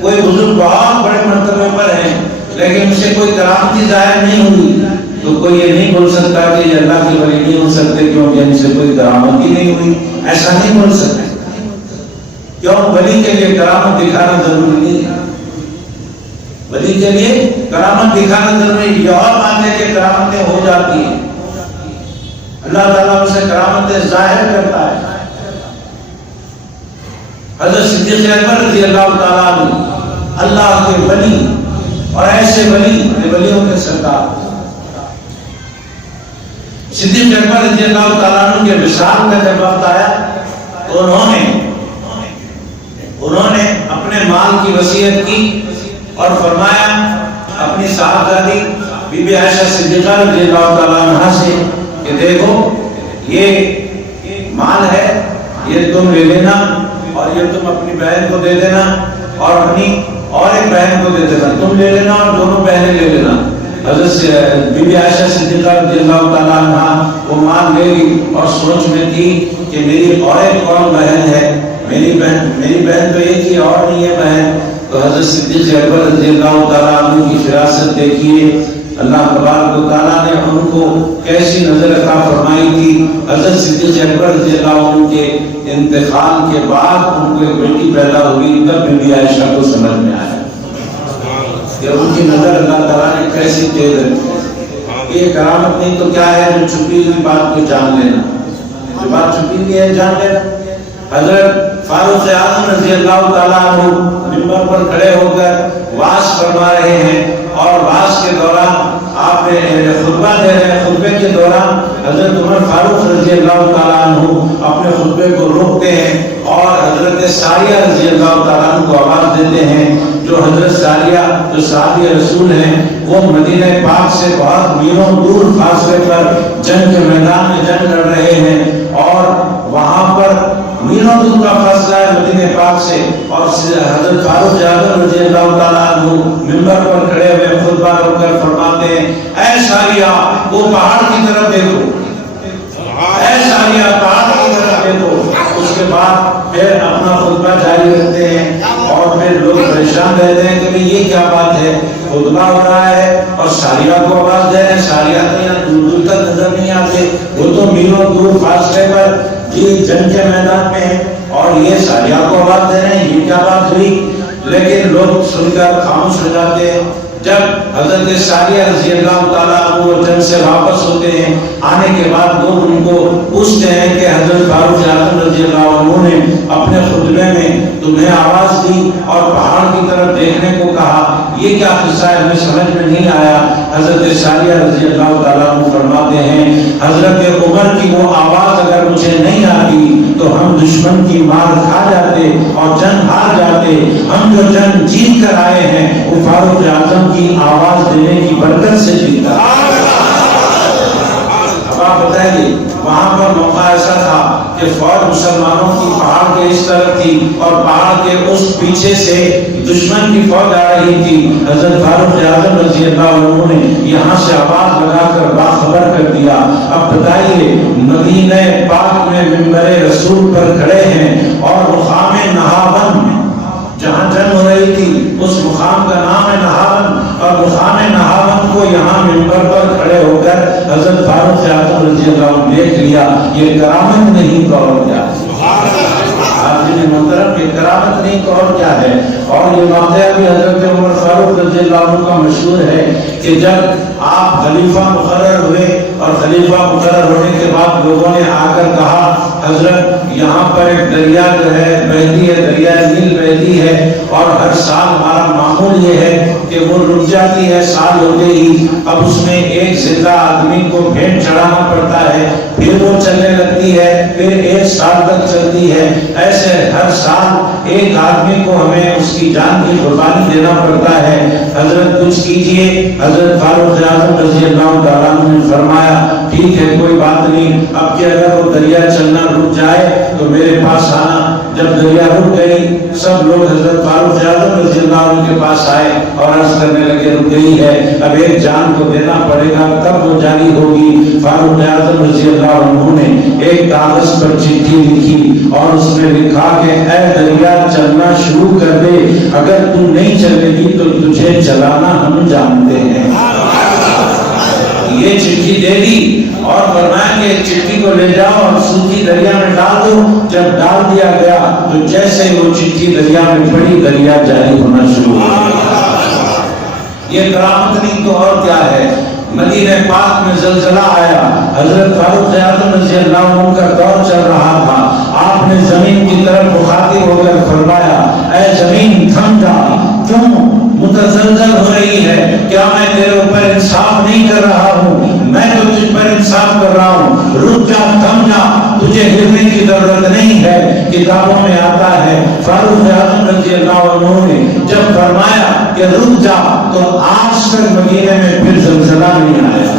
کوئی بزرگ بہت بڑے مرتبے پر ہیں لیکن اسے کوئی کرامتی ظاہر نہیں ہوئی تو کوئی یہ نہیں بول سکتا کہ یہ اللہ کے ولی نہیں ہو سکتے کیونکہ ان سے کوئی کرامت ہی نہیں ہوئی، ایسا نہیں بول سکتے۔ کیوں؟ ولی کے لیے کرامت دکھانا ضروری نہیں ہے۔ ولی کے لیے کرامت دکھانا ضروری ہے، اور ماننے کے کرامتیں ہو جاتی ہیں، اللہ تعالیٰ اسے کرامتیں ظاہر کرتا ہے۔ حضرت صدیق اکبر رضی اللہ تعالیٰ عنہ اللہ کے ولی اور ایسے ولی ولیوں کے سردار صدیق اکبر رضی اللہ تعالیٰ عنہ کے وصال کا جب وقت آیا تو انہوں نے اپنے مال کی وصیت کی اور فرمایا اپنی صاحبزادی بی بی عائشہ صدیقہ رضی اللہ تعالیٰ عنہ سے کہ دیکھو یہ مال ہے، یہ تم لے لینا اور یہ تم اپنی بہن کو دے دینا اور اپنی اور ایک بہن کو دے دینا، تم لے لینا اور دونوں بہنیں لے لینا۔ حضرت بی بی عائشہ صدیقہ رضی اللہ تعالیٰ عنہ وہ مال لے لی اور سوچ میں تھی کہ میری اور ایک کون بہن ہے، میری بہن تو ایک ہی اور نہیں ہے بہن۔ تو حضرت صدیق اکبر رضی اللہ تعالیٰ عنہ کی فراست دیکھیے، اللہ تبارک و تعالیٰ نے ان کو کیسی نظر عطا فرمائی تھی۔ حضرت صدیق اکبر رضی اللہ عنہ کے انتقال کے بعد ان کو ایک بیٹی پیدا ہوئی، تب بی بی عائشہ کو سمجھ میں آیا کہ ان کی نظر اللہ تعالیٰ نے کیسی تیز رکھی۔ یہ کرامت نہیں تو کیا ہے جو چھپی ہوئی بات کو جان لینا، جو بات چھپی ہوئی ہے جان لینا۔ حضرت فاروق اعظم رضی اللہ تعالیٰ عنہ منبر پر کھڑے ہو کر وعظ فرما رہے ہیں اور وعظ کے دوران آپ نے خطبہ دے رہے ہیں، خطبے کے دوران حضرت عمر فاروق رضی اللہ تعالیٰ عنہ اپنے خطبے کو روکتے ہیں اور حضرت ساریہ رضی اللہ تعالیٰ عنہ کو آواز دیتے ہیں۔ جو حضرت ساریہ جو صحابی رسول ہیں وہ مدینہ پاک سے بہت میلوں دور فاصلے پر جنگ کے میدان میں جنگ کر رہے ہیں اور وہاں پر میلوں دور کا فاصلہ ہے مدینہ پاک سے، اور حضرت فاروق اعظم رضی اللہ تعالیٰ عنہ منبر پر کھڑے ہوئے خطبہ رو کر فرماتے ہیں اے ساریہ وہ پہاڑ کی طرف دیکھو، اے ساریہ پہاڑ کی طرف دیکھو۔ اس کے بعد پھر اپنا خطبہ جاری رکھتے ہیں اور پھر لوگ پریشان رہتے ہیں کہ یہ کیا بات ہے، خطبہ ہو رہا ہے اور ساریہ کو آواز دے رہے ہیں، ساریہ تو یہاں دور دور تک نظر نہیں آتے، وہ تو میلوں دور فاصلے پر جنگ کے میدان میں ہے اور یہ ساریہ کو آواز دے رہے ہیں، یہ کیا بات ہوئی؟ لیکن لوگ سن کر خاموش ہو جاتے ہیں۔ جب حضرت ساریہ رضی اللہ تعالیٰ عنہ جنگ سے واپس ہوتے ہیں، آنے کے بعد لوگ ان کو پوچھتے ہیں کہ حضرت فاروق اعظم رضی اللہ عنہ نے اپنے خطبے میں تمہیں آواز دی اور پہاڑ کی طرف دیکھنے کو کہا، یہ کیا قصہ ہے، ہمیں سمجھ میں نہیں آیا۔ حضرت ساریہ رضی اللہ تعالیٰ عنہ فرماتے ہیں حضرت عمر کی وہ آواز اگر مجھے نہیں آتی تو ہم دشمن کی مار کھا جاتے اور جنگ ہار جاتے، ہم جو جنگ جیت کر آئے ہیں وہ فاروق اعظم کی آواز دینے کی برکت سے جیتا۔ اب آپ بتائیے وہاں پر موقع ایسا تھا کہ فوج مسلمانوں کی پہاڑ کے اس طرف تھی اور پہاڑ کے اس پیچھے سے دشمن کی فوج آ رہی تھی۔ حضرت فاروق اعظم رضی اللہ عنہ نے یہاں سے آواز لگا کر باخبر کر دیا۔ اب بتائیے مدینہ پاک میں منبر رسول پر کھڑے ہیں اور مقام نہاون جہاں جنگ ہو رہی تھی اس مقام کا نام ہے نہاون، اور مقام نہاون کو یہاں منبر پر کھڑے ہو کر حضرت فاروق اعظم رضی اللہ عنہ دیکھ لیا، یہ کرامت نہیں تو اور کیا ہے؟ حاضرین محترم یہ کرامت نہیں تو اور کیا ہے؟ اور یہ واقعہ بھی حضرت عمر فاروق رضی اللہ عنہ کا مشہور ہے کہ جب آپ خلیفہ مقرر ہوئے اور خلیفہ مقرر ہونے کے بعد لوگوں نے آ کر کہا حضرت یہاں پر ایک دریا جو ہے بہتی ہے، دریا نیل بہتی ہے اور ہر سال ہمارا معمول یہ ہے کہ وہ رک جاتی ہے سال ہوتے ہی، اب اس میں ایک زندہ آدمی کو بھینٹ چڑھانا پڑتا ہے، پھر وہ چلنے لگتی ہے، پھر ایک سال تک چلتی ہے، ایسے ہر سال ایک آدمی کو ہمیں اس کی جان کی قربانی دینا پڑتا ہے، حضرت کچھ کیجئے۔ حضرت فاروق اعظم رضی اللہ تعالیٰ عنہ نے فرمایا ٹھیک ہے کوئی بات نہیں، اب کہ اگر وہ دریا چلنا رک جائے تو میرے پاس آنا۔ جب دریا رک گئی سب لوگ حضرت فاروق اعظم رضی اللہ عنہ کے پاس آئے اور عرض کرنے لگے رک گئی ہے، اب ایک جان کو دینا پڑے گا تب وہ جاری ہوگی۔ فاروق اعظم رضی اللہ عنہ نے ایک کاغذ پر چٹھی لکھی اور اس میں لکھا کہ اے دریا چلنا شروع کر دے، اگر تو نہیں چلے گی تو تجھے چلانا ہم جانتے ہیں۔ یہ چٹھی دے دی اور فرمایا کہ چٹھی کو لے جاؤ اور سوتی دریا میں ڈال دو۔ جب ڈال دیا گیا تو جیسے وہ چٹھی دریا میں پڑی دریا جاری ہونا شروع ہو گیا۔ یہ کرامت نہیں تو اور کیا ہے؟ مدینہ پاک میں زلزلہ آیا، حضرت فاروق اعظم رضی اللہ عنہ کا دور چل رہا تھا، آپ نے زمین کی طرف مخاطب ہو کر فرمایا اے زمین تھم جا، کیوں متزلزل ہو رہی ہے؟ کیا میں تیرے اوپر انصاف نہیں کر رہا ہوں؟ میں تو تجھ پر انصاف کر رہا ہوں، رک جا، تھم جا، تجھے ہلنے کی ضرورت نہیں ہے۔ کتابوں میں آتا ہے فاروق اعظم رضی اللہ عنہ نے جب فرمایا کہ رک جا تو آج تک مدینے میں پھر زلزلہ نہیں آیا۔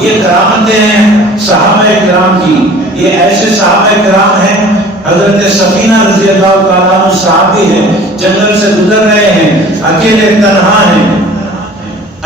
یہ کرامتیں ہیں صحابہ کرام کی۔ یہ ایسے صحابہ کرام ہیں، حضرت سفینہ رضی اللہ تعالیٰ عنہ صحابی ہیں، جنگل سے گزر رہے ہیں، اکیلے تنہا ہیں،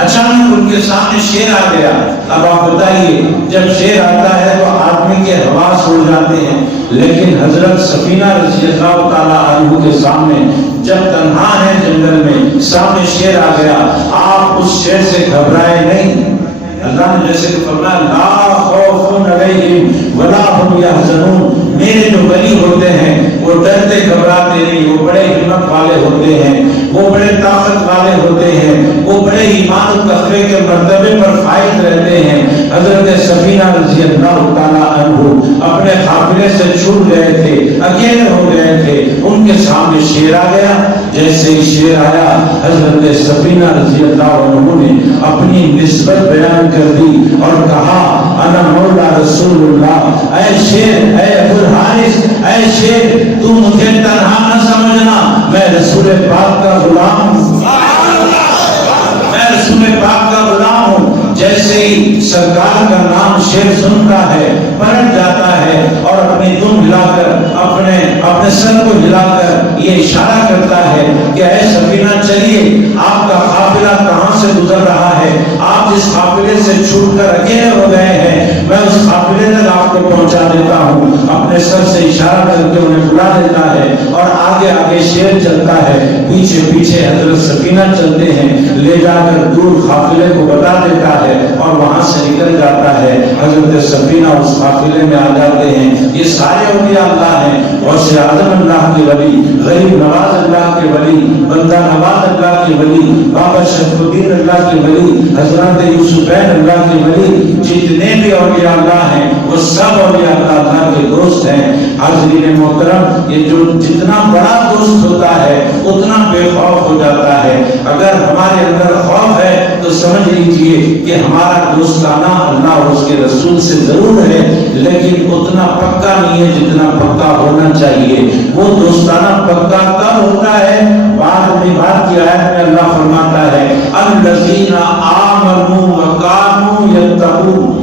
اچانک ان کے سامنے شیر آ گیا۔ اب آپ بتائیے جب شیر آتا ہے تو آدمی کے حواس اڑ جاتے ہیں، لیکن حضرت سفینہ رضی اللہ تعالیٰ عنہ کے سامنے جب تنہا ہے جنگل میں، سامنے شیر آ گیا، آپ اس شیر سے گھبرائے نہیں۔ اللہ نے جیسے کہ فرمایا لا خوف علیہم ولا هم یحزنون، میرے جو ولی ہوتے ہیں وہ ڈرتے گھبراتے نہیں، وہ بڑے ہمت والے ہوتے ہیں، وہ بڑے طاقت والے ہوتے ہیں، وہ بڑے ایمان و تقوی کے مرتبے پر فائز رہتے ہیں۔ حضرت سفینہ رضی اللہ تعالیٰ عنہ اپنے قافلے سے چھوٹ گئے تھے، اکیلے ہو گئے تھے، ان کے سامنے شیر آ گیا۔ جیسے ہی شیر آیا حضرت سفینہ رضی اللہ عنہ نے اپنی نسبت بیان کر دی اور کہا انا مولا رسول اللہ، اے شیر، اے ابو الحارث، اے شیر، تو مجھے تنہا نہ سمجھنا، میں رسول پاک کا غلام ہوں، میں رسول پاک کا غلام ہوں۔ جیسے ہی سرکار کا نام شیر سنتا ہے پلٹ جاتا ہے اور اپنی دم ہلا کر اپنے سر کو ہلا کر یہ اشارہ کرتا ہے کہ اے سفینہ چلیے، آپ کا قافلہ کہاں سے گزر رہا ہے، آپ جس قافلے سے چھوٹ کر اکیلے ہو گئے ہیں میں اس قافلے تک آپ کو پہنچا دیتا ہوں۔ اپنے سر سے اشارہ کر کے انہیں بلا دیتا ہے اور آگے آگے شیر چلتا ہے، پیچھے پیچھے حضرت سفینہ چلتے ہیں، لے جا کر دور قافلے کو بتا دیتا ہے اور وہاں سے نکل جاتا ہے۔ حضرت سفینہ اس قافلے میں آ جاتے ہیں۔ یہ سارے اولیاء اللہ ہیں، غوث اعظم اللہ کے ولی، غریب نواز اللہ کے ولی، بندہ نواز اللہ کے ولی، بابا شرف الدین اللہ کے ولی، حضرت یوسفین اللہ کے ولی، جتنے بھی اولیاء اللہ ہیں وہ سب اولیاء اللہ کے دوست ہیں۔ حاضرین محترم، یہ جو جتنا بڑا دوست ہوتا ہے اتنا بے خوف ہو جاتا ہے۔ اگر ہمارے اندر خوف ہے تو سمجھ لیجئے کہ ہمارا دوستانہ اللہ اور اس کے رسول سے ضرور ہے، لیکن اتنا پکا نہیں ہے جتنا پکا ہونا چاہیے۔ وہ دوستانہ پکا کب ہوتا ہے؟ بعد کی آیت میں اللہ فرماتا ہے الذین آمنوا وکانوا یتقون،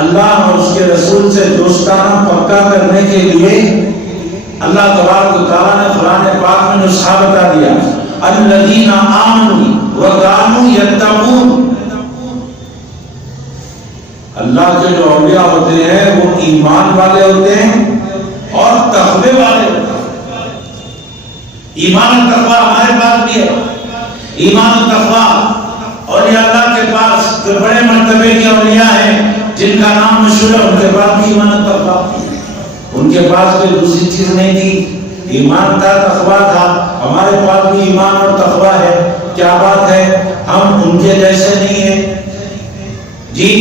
اللہ اور اس کے رسول سے دوستانہ پکا کرنے کے لیے اللہ تبارک و تعالیٰ نے قرآن پاک میں نسخہ بتا دیا، الذین آمنوا وکانوا یتقون۔ اللہ کے جو اولیاء ہوتے ہیں وہ ایمان والے ہوتے ہیں اور تقوی والے ہوتے ہیں۔ ایمان و تقوی ہمارے پاس بھی ہے، ایمان و تقوی اولیاء اللہ کے پاس جو بڑے مرتبے کے اولیاء ہیں جن کا نام مشہور ہے ان کے پاس بھی ایمان و تقوی، ان کے پاس کوئی دوسری چیز نہیں تھی، ایمان تھا، تقوی تھا۔ ہمارے پاس بھی ایمان اور تقوی ہے، کیا بات ہے، ہم ان کے جیسے نہیں ہیں جی۔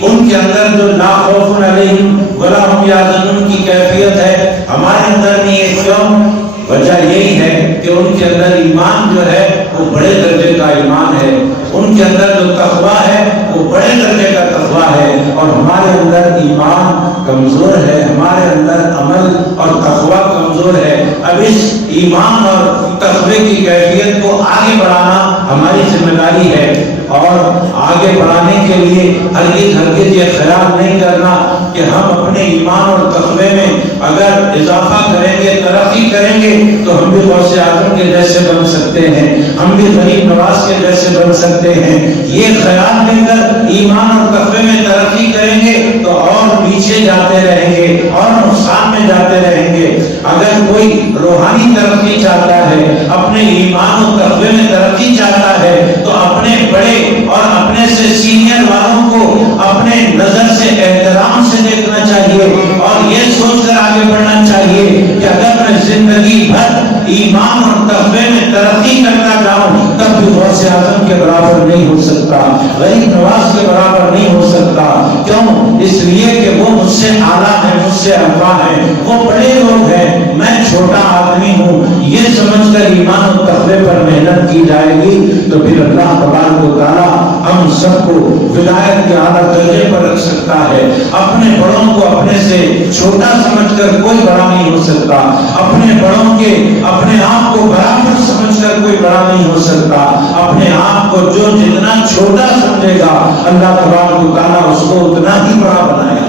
ان کے اندر جو لا خوف علیہم ولا هم یحزنون کی کیفیت ہے ہمارے اندر نہیں ہے۔ کیوں؟ وجہ یہی ہے کہ ان کے اندر ایمان جو ہے وہ بڑے درجے کا ایمان ہے، ان کے اندر جو تقوی ہے وہ بڑے درجے کا تقوی ہے، اور ہمارے اندر ایمان کمزور ہے، ہمارے اندر عمل اور تقوی کمزور ہے۔ اب اس ایمان اور تقوی کی کیفیت کو آگے بڑھانا ہماری ذمہ داری ہے، اور آگے بڑھانے کے لیے ہرگز یہ خیال نہیں کرنا کہ ہم اپنے ایمان اور تقوی میں اگر اضافہ کریں گے، ترقی کریں گے تو ہم بھی غوث اعظم کے جیسے بن سکتے ہیں، ہم بھی غریب نواز کے جیسے بن سکتے ہیں۔ یہ خیال لے کر ایمان اور تقوی میں ترقی کریں گے تو اور پیچھے جاتے رہیں گے اور نقصان میں جاتے رہیں گے۔ اگر کوئی روحانی ترقی چاہتا ہے، اپنے ایمان اور تقوی میں ترقی چاہتا ہے تو اپنے بڑے اور اپنے سے سینئر والوں کو اپنے نظر سے احترام سے دیکھنا چاہیے اور یہ سوچ کر آگے بڑھنا چاہیے کہ اگر میں زندگی بھر ایمان اور تقوی میں ترقی کرتا جاؤں تب بھی غوث اعظم کے برابر نہیں ہو سکتا، غریب نواز کے برابر نہیں ہو سکتا۔ کیوں؟ اس لیے کہ وہ مجھ سے اعلیٰ ہے، مجھ سے ارفع ہے، وہ بڑے لوگ ہیں، میں چھوٹا آدمی ہوں۔ یہ سمجھ کر ایمان اور تقوی پر محنت کی جائے گی تو پھر اللہ تبارک و تعالیٰ ہم سب کو ولایت کے اعلیٰ درجے پر رکھ سکتا ہے۔ اپنے بڑوں کو اپنے سے چھوٹا سمجھ کر کوئی بڑا نہیں ہو سکتا، اپنے بڑوں کے اپنے آپ کو برابر سمجھ کر کوئی بڑا نہیں ہو سکتا۔ اپنے آپ کو جو جتنا چھوٹا سمجھے گا اللہ تبارک و تعالیٰ اس کو اتنا ہی بڑا بنائے گا۔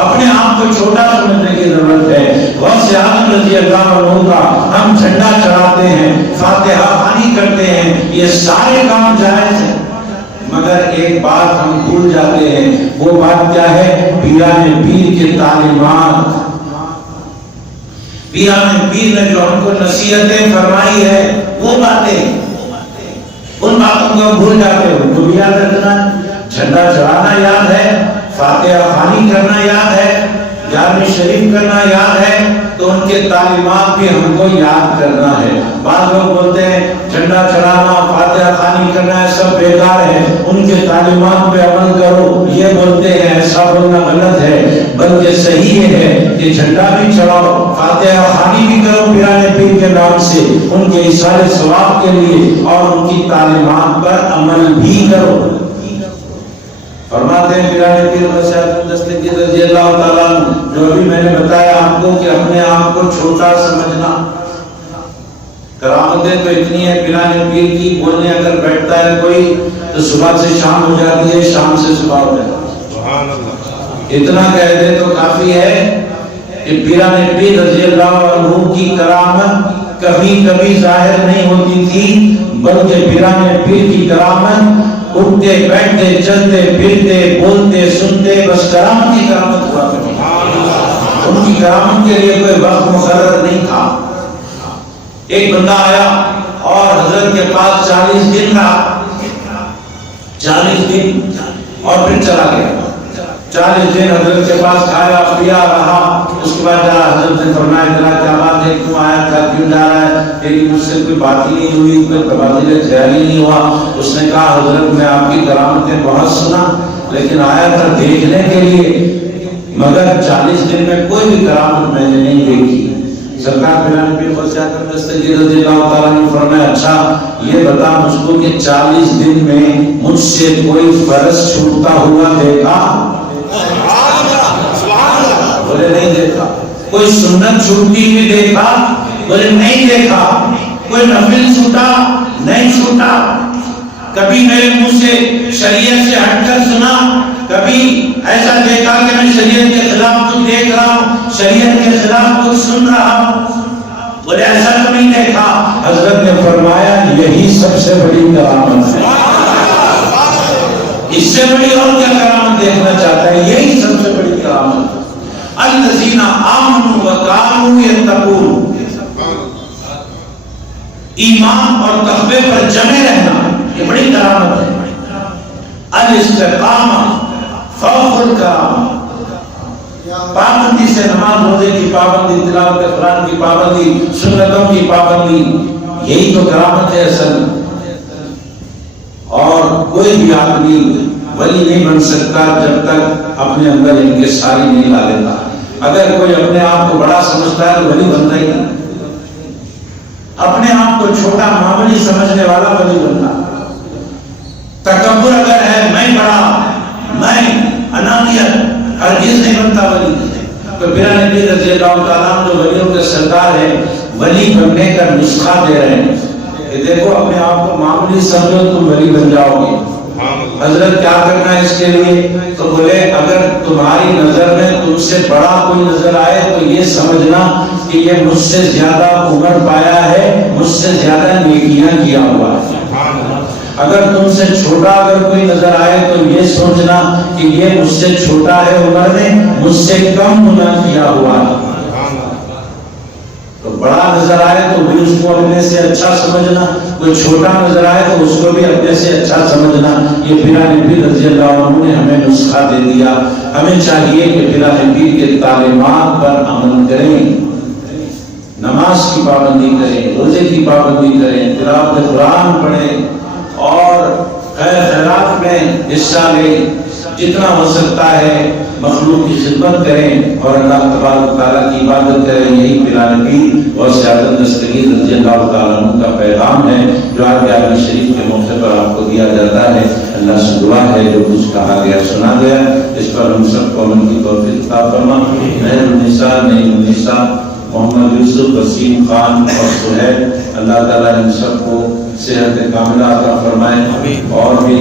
اپنے آپ کو چھوٹا سمجھنے کی ضرورت ہے۔ غوث اعظم رضی اللہ عنہ کا ہم جھنڈا چڑھاتے ہیں، فاتحہ خوانی کرتے ہیں، یہ سارے کام جائز ہیں، مگر ایک بات ہم بھول جاتے ہیں، وہ بات کیا ہے؟ پیران پیر کی تعلیمات، پیران پیر نے جو ہم کو نصیحتیں فرمائی ہے وہ باتیں، ان باتوں کو بھول جاتے ہو۔ تو بھی یاد رکھنا، جھنڈا چڑھانا یاد ہے، فاتحہ خوانی کرنا یاد ہے، 11ویں شریف کرنا یاد ہے، تو ان کے تعلیمات بھی ہم کو یاد کرنا ہے۔ بعض لوگ بولتے ہیں جھنڈا چڑھانا، فاتحہ خوانی کرنا ہے سب بیکار ہے، ان کے تعلیمات پہ عمل کرو، یہ بولتے ہیں، ایسا بولنا غلط ہے، بلکہ صحیح یہ ہے کہ جھنڈا بھی چڑھاؤ، فاتحہ خوانی بھی کرو پیران پیر کے نام سے، ان کے اصالہ ثواب کے لیے، اور ان کی تعلیمات پر عمل بھی کرو۔ فرماتے ہیں پیران پیر غوث اعظم دستگیر رضی اللہ تعالیٰ عنہ، جو ابھی میں نے بتایا آپ کو کہ اپنے آپ کو چھوٹا سمجھنا، کرامتیں تو اتنی ہے پیران پیر کی، بولنے اگر بیٹھتا ہے کوئی تو صبح سے شام ہو جاتی ہے، شام سے صبح ہو جاتی ہے۔ اتنا کہہ دے تو کافی ہے کہ پیران پیر رضی اللہ عنہ کی کرامت کبھی کبھی ظاہر نہیں ہوتی تھی، بلکہ پیران پیر کی کرامت اٹھتے بیٹھتے چلتے پھرتے بولتے سنتے بس کرامت کی کرامت ہوا کرتی۔ ان کی کرامت کے لیے کوئی وقت مقرر نہیں تھا۔ ایک بندہ آیا اور حضرت کے پاس 40 دن رہا، 40 دن، اور پھر چلا گیا۔ 40 دن حضرت کے پاس کھایا پیا رہا، اس کے بعد حضرت نے فرمایا تیرا کیا بات ہے، کیوں آیا تھا، کیوں جا رہا ہے؟ لیکن مجھ سے کوئی بات ہی نہیں ہوئی، کوئی تبادلہ خیال ہی نہیں ہوا۔ اس نے کہا حضرت میں آپ کی کرامتیں بہت سنا، لیکن آیا تھا دیکھنے کے لیے، مگر 40 دن میں کوئی بھی کرامت میں نے نہیں دیکھی۔ سرکار پیران پیر غوث اعظم دستگیر رضی اللہ تعالیٰ نے فرمایا اچھا یہ بتا مجھ کو کہ 40 دن میں مجھ سے کوئی فرض چھوٹتا ہوا دیکھا؟ بولے نہیں دیکھا۔ کوئی سنت چھوٹتی ہوئی دیکھا؟ بولے نہیں دیکھا۔ کوئی نفل چھوٹا؟ نہیں چھوٹا۔ کبھی میرے منہ سے شریعت سے ہٹ کر سنا؟ کبھی ایسا دیکھا کہ میں شریعت کے خلاف کچھ دیکھ رہا ہوں، شریعت کے خلاف کچھ سن رہا ہوں؟ بولے ایسا تو نہیں دیکھا۔ حضرت نے فرمایا یہی سب سے بڑی کرامت ہے، اس سے بڑی اور کیا کرامت دیکھنا چاہتا ہے؟ یہی سب سے بڑی کرامت ہے۔ الذین آمنوا وکانوا یتقون، ایمان اور تقوی پر جمے رہنا یہ بڑی کرامت ہے۔ الاستقامہ فوق الکرامہ، پابندی سے نماز روزے کی پابندی، تلاوت قرآن کی پابندی، سنتوں کی پابندی، یہی تو کرامت ہے اصل۔ اور کوئی بھی آدمی ولی نہیں بن سکتا جب تک اپنے اندر انکساری نہیں لا لیتا۔ اگر کوئی اپنے آپ کو بڑا سمجھتا ہے تو ولی بنتا ہی نہیں، اپنے آپ کو چھوٹا معمولی سمجھنے والا ولی بنتا۔ تکبر اگر ہے میں بڑا، میں انانیت، ہرگز نہیں بنتا ولی۔ تو پیران پیر رضی اللہ تعالیٰ عنہ جو ولیوں کے سردار ہیں، ولی بننے کا نسخہ دے رہے ہیں کہ دیکھو اپنے آپ کو معمولی سمجھو تم ولی بن جاؤ گے۔ حضرت کیا کرنا ہے اس کے لیے؟ تو بولے اگر تمہاری نظر میں تم سے بڑا کوئی نظر آئے تو یہ سمجھنا کہ یہ مجھ سے زیادہ عمر پایا ہے، مجھ سے زیادہ نیکیاں کیا ہوا ہے۔ اگر تم سے چھوٹا اگر کوئی نظر آئے تو یہ سوچنا کہ یہ مجھ سے چھوٹا ہے عمر میں، مجھ سے کم گناہ کیا ہوا ہے۔ تو بڑا نظر آئے تو بھی اس کو اپنے سے اچھا سمجھنا، کوئی چھوٹا نظر آئے تو اس کو بھی اپنے سے اچھا سمجھنا۔ یہ پیران پیر رضی اللہ عنہ نے ہمیں نسخہ دے دیا۔ ہمیں چاہیے کہ پیران پیر کے تعلیمات پر عمل کریں، نماز کی پابندی کریں، روزے کی پابندی کریں، تلاوت قرآن پڑھیں اور خیر خیرات میں حصہ لیں، جتنا ہو سکتا ہے مخلوق کی خدمت کریں اور اللہ تبارک و تعالیٰ کی عبادت کریں. یہی پیرا نبی اور سیادت دستگیر رضی اللہ تعالیٰ عنہ کا پیغام ہے جو آج 11ویں شریف کے موقع پر آپ کو دیا جاتا ہے. اللہ سے دعا ہے جو کچھ کہا گیا سنا گیا اس پر ہم سب کو عمل کی توفیق عطا فرما. نیر النساء نعیم النساء محمد یوسف وسیم خان اور سہیل اللہ تعالیٰ ان سب کو صحت کاملہ عطا فرمائے اور بھی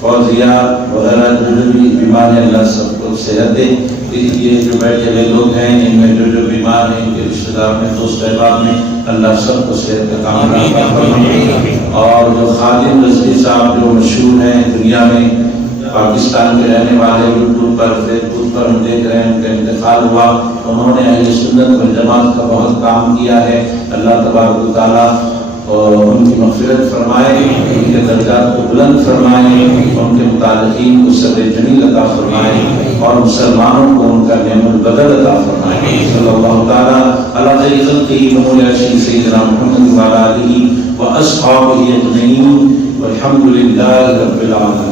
فوزیہ وغیرہ جو بھی بیمار ہیں اللہ سب کو صحت دے. یہ جو بیٹھے ہوئے لوگ ہیں ان میں جو بیمار ہیں ان کے رشتہ دار میں دوست احباب میں اللہ سب کو صحت کا کاملہ عطا فرمائے. اور جو خادم رضوی صاحب جو مشہور ہیں دنیا میں پاکستان کے رہنے والے یوٹیوب پر فیس بک پر ہم دیکھ رہے ہیں ان کا انتقال ہوا. انہوں نے اہل سنت والجماعت کا بہت کام کیا ہے. اللہ تبارک و تعالیٰ اور ان کی مغفرت فرمائے ان کے درجات کو بلند فرمائے ان کے متعلقین کو صبر جمیل عطا فرمائے اور مسلمانوں کو ان کا نعم البدل عطا فرمائے. صلی اللہ تعالیٰ علی خیر خلقہ مولانا سیدنا محمد وعلی آلہ واصحابہ اجمعین والحمد للہ رب العالمین.